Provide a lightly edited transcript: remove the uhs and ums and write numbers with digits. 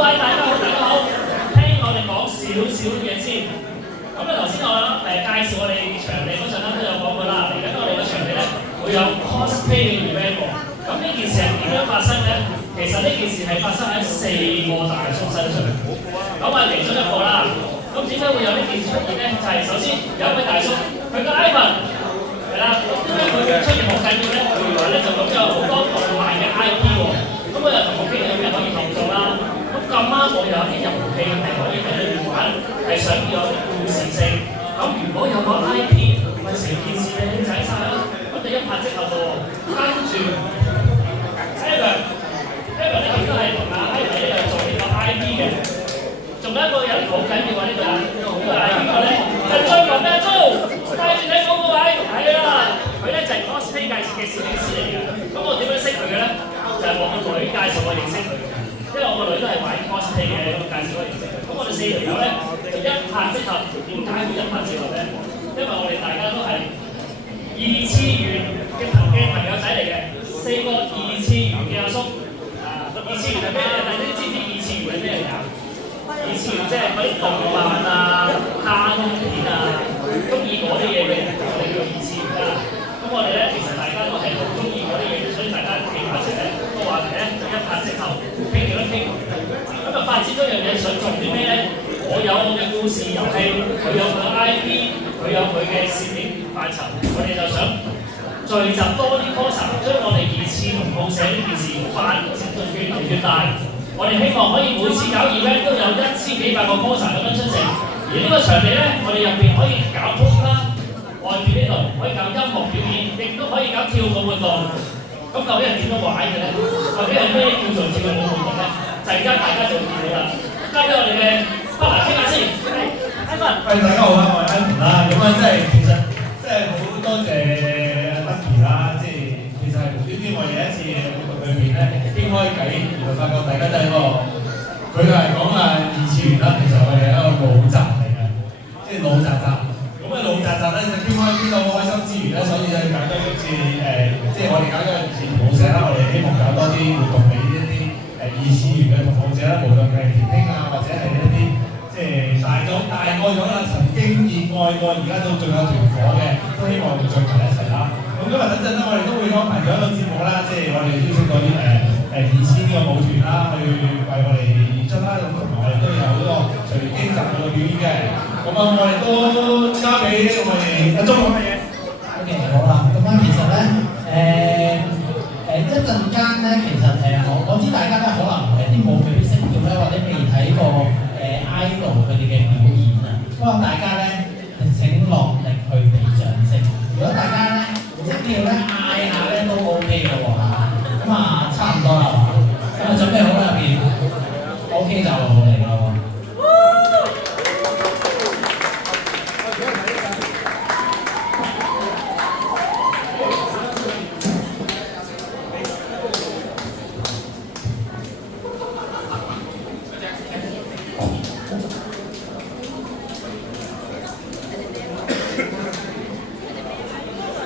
各位大家好，大家好。聽我哋講少少嘢先。咁咧頭先我介紹我哋場地嗰陣咧都有講過啦。嚟緊我哋嘅場地咧會有 cosplay 嘅 event 喎。咁呢件事係點樣發生咧？其實呢件事係發生喺4個大叔身上。咁係其中一個啦。咁點解會有呢件事出現咧？就係首先有一位大叔，佢個 iPhone 係啦。咁點解佢嘅出現好緊要咧？原來咧就擁有好多動漫嘅 IP 喎。咁我又同我傾有咩可以合作啦。咁啱我有啲遊戲係可以喺裏面玩，係想要有啲故事性。咁如果有個 IP，咪成件事嘅興仔晒啦。咁就一拍即合喎。跟住 Evan 咧亦都係同阿 Ivy 一樣做呢個 IP 嘅。仲有一個人好緊要喎，呢個人呢個係邊個咧？就係追求咩租？帶住你嗰個位係啦。佢咧就係 cosplay 介紹嘅攝影師嚟嘅。咁我點樣識佢嘅咧？就係我個女介紹我認識佢。因為我個女都係玩 cosplay 嘅，咁介紹我認識佢。咁我哋4條友咧就一拍即合。點解會一拍即合咧？因為我哋大家都係二次元嘅朋友仔嚟嘅，4個二次元嘅阿叔。二次元係咩嚟？大家知唔知二次元係咩嚟㗎？二次元即係嗰啲動漫啊、卡通片啊，中意嗰啲嘢嘅人就我哋叫二次元啦。咁我哋咧其實大家都係好中意嗰啲嘢，所以大家企埋一齊咧個話題咧就一拍即合，傾咗一傾。咁就發展咗樣嘢，想做啲咩咧？我有我嘅故事遊戲，佢有佢嘅 IP， 佢有佢嘅攝影範疇，我哋就想聚集多啲 coser， 將我哋二次同好寫呢件事發展到越嚟越大。我哋希望可以每次搞 event 都有1000幾百個 coser 咁樣出席。而呢個場地咧，我哋入邊可以搞 book 啦，外邊呢度可以搞音樂表演，亦都可以搞跳舞活動。咁究竟係點樣玩嘅咧？究竟係咩叫做跳舞活動咧？就而家大家就見到啦。交俾我哋嘅巴拿傾下先。Ivan。大家好啊，我係 Ivan 啦。咁啊，其實好多謝Lucky 啦，其實係無端端我哋一次活動裏面咧傾開偈，然後發覺大家都係佢係講二次元啦，其實我哋係一個老宅嚟嘅，老宅宅。咁啊老宅宅咧就傾到好開心之餘咧，所以就搞咗今次我哋搞咗個節目社啦，我哋希望搞多啲活動俾一啲二次元嘅同好者啦，無論係年輕啊或者係一啲大愛咗啦，曾經熱愛過，而家都仲有團火嘅，都希望聚埋一齊啦。咁今日等陣咧，我哋都會安排咗一個節目啦，我哋邀請到啲2000呢個舞團啦，去為我哋演出啦，咁同埋我哋都有嗰個隨機集嘅表演嘅。咁啊，我哋都交俾我哋阿鐘講嘅嘢。OK， 好啦，咁啊，其實咧，一陣間咧，其實我知大家咧可能啲舞未必識跳咧，或者未睇過idol 佢哋嘅表演啊，希望大家咧請落力去俾掌聲。如果大家咧識跳咧